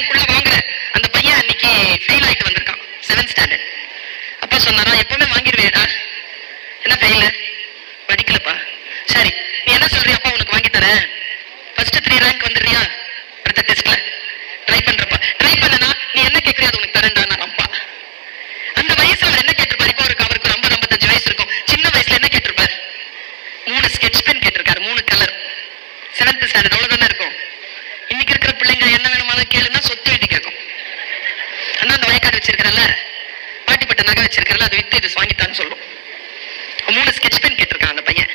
ரேங்க்குள்ள வாங்குற அந்த பையன் அன்னைக்கு ஃபெயில் ஆயிட்டு வந்திருக்கான் 7th ஸ்டாண்டர்ட். அப்பா சொன்னாரா, எப்பவுமே வாங்கிடுவேடா, என்ன ஃபெயிலு, படிக்கலப்பா. சரி, நீ என்ன சொல்றியா, அப்பா உனக்கு வாங்கி தரேன், ஃபர்ஸ்ட் 3 ரேங்க் வந்துடுறியா அடுத்த டெஸ்ட்ல, ட்ரை பண்றப்பா. ட்ரை பண்ணனா நீ என்ன கேட்கறியா அது உனக்கு தரேன்டா. நான் அப்பா அந்த வயசுல அவர் என்ன கேட்டிருப்பாரு, இப்போ அவருக்கு ஒரு 50-55 வயசு இருக்கும். சின்ன வயசுல என்ன கேட்டிருப்பாரு, 3 ஸ்கெட்ச் பென் கேட்டிருக்காரு, 3 கலர். 7th ஸ்டாண்டர்ட் அவ்வளவுதானே இருக்கும். இன்னைக்கு இருக்கிற பிள்ளைங்க என்ன வேணுமாலும் கேளுன்னா சொத்து எழுதி கேட்கும். ஆனா அந்த வயக்காடு வச்சிருக்கிறல்ல, பாட்டிப்பட்ட நகை வச்சிருக்கிறல்ல, அதை வித்து இது வாங்கித்தான்னு சொல்லும். 3 ஸ்கெட்ச் பென் கேட்டிருக்கான் அந்த பையன்.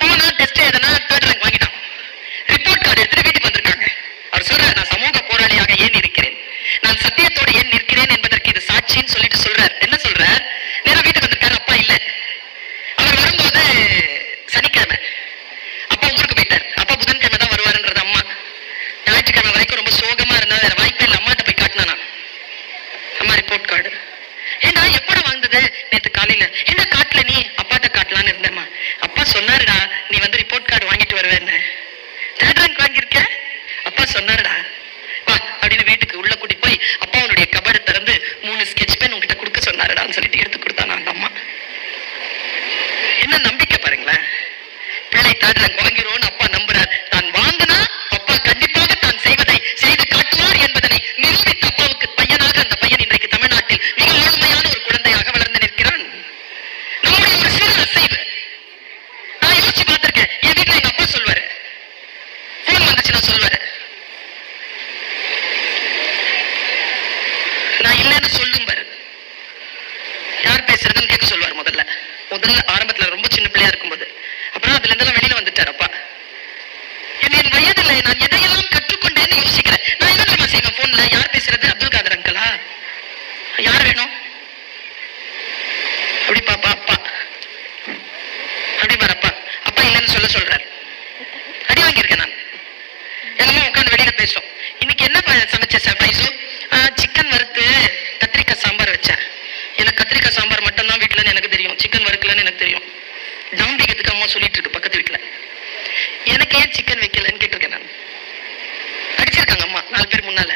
போனா டெஸ்ட் எதனா 3rd ரேங்க் வாங்கிட்டான். ரிப்போர்ட் கார்டு எடுத்துட்டு வீட்டுக்கு வந்திருக்காங்க. அவர் சொல்றாரு, நான் சமூக போராளியாக ஏன் இருக்கிறேன், நான் சத்தியத்தோடு ஏன் நிற்கிறேன் என்பதற்கு இது சாட்சின்னு சொல்லிட்டு சொல்றார். என்ன சொல்றார், நேரா வீட்டுக்கு வந்திருக்காரு. அப்பா இல்ல. அவர் வரும்போது சனிக்கிழமை, அப்பா ஊருக்கு போயிட்டார். அப்பா புதன்கிழமை தான் வருவாருன்றது அம்மா. ஞாயிற்றுக்கிழமை வரைக்கும் ரொம்ப சோகமா இருந்தா வேற வாய்ப்பே இல்லை. அம்மாட்ட போய் காட்டினா, அம்மா ரிப்போர்ட் கார்டு. ஏண்டா எப்படா வாங்குது, நேற்று காலையில. என்ன காட்டல நீ, அப்பாட்ட காட்டலான்னு இருந்தேம்மா. அப்பா சொன்னாருடா நீ வந்து ரிப்போர்ட் கார்டு வாங்கிட்டு வருவேன்னு. 3rd ரேங்க் வாங்கியிருக்க, அப்பா சொன்னாருடா வா அப்படின்னு வீட்டுக்கு உள்ள கூட்டி போய் அப்பா அவனுடைய கபடை திறந்து 3 ஸ்கெட்ச் பென் உங்ககிட்ட கொடுக்க சொன்னாருடான்னு சொல்லிட்டு எடுத்து கொடுத்தானா அந்த அம்மா. என்ன நம்பிக்கை பாருங்களேன். பிள்ளை 3rd ரேங்க் வாங்கிடுவோன்னு அப்பா நம்புறார். தான் வாங்கினா அப்பா கண்டிப்பாக தான் செய்வதை செய்து காட்டுவார் என்பதனை நிரூபித்த அப்பாவுக்கு பையனாக அந்த பையன் இன்றைக்கு தமிழ்நாட்டில் மிக ஆளுமையான ஒரு குழந்தையாக வளர்ந்து நிற்கிறான். நம்முடைய ஒரு சிறு அசைவு நான் யோசிச்சு பார்த்திருக்கேன். என் வீட்டுல எங்க அப்பா சொல்வாரு, போன் வந்துச்சு நான் சொல்வாரு, நான் இல்லைன்னு சொல்லும் பாரு, யார் பேசுறதுன்னு கேட்க சொல்வார். முதல்ல ஆரம்பத்துல ரொம்ப சின்ன பிள்ளையா இருக்கும்போது. அப்புறம் அதுல இருந்தெல்லாம் வெளியில வந்துட்டார் அப்பா. என் வயதில்லை, நான் எதையெல்லாம் கற்றுக்கொண்டேன்னு யோசிக்கிறேன். நான் என்ன தெரியுமா செய்வேன், போன்ல யார் பேசுறது, அப்துல் காதர் அங்கிளா, யார் வேணும் அப்படி பாப்பா, அப்பா அப்படி பாருப்பா. அப்பா இல்லைன்னு சொல்றாரு. அடி வாங்கியிருக்கேன் நான். எங்கம்மா உட்காந்து வெளியில பேசும். இன்னைக்கு என்ன சமைச்ச சர்ப்ரைஸோ, சிக்கன் வறுத்து கத்திரிக்காய் சாம்பார் வச்சேன். எனக்கு கத்திரிக்காய் சாம்பார் மட்டும் தான் வீட்டுலன்னு எனக்கு தெரியும், சிக்கன் வறுக்கலன்னு எனக்கு தெரியும். ஜாம்பிகத்துக்கு அம்மா சொல்லிட்டு இருக்கு பக்கத்து வீட்டுல. எனக்கு ஏன் சிக்கன் வைக்கலன்னு கேட்டிருக்கேன் நான். அடிச்சிருக்காங்க அம்மா 4 பேர் முன்னால.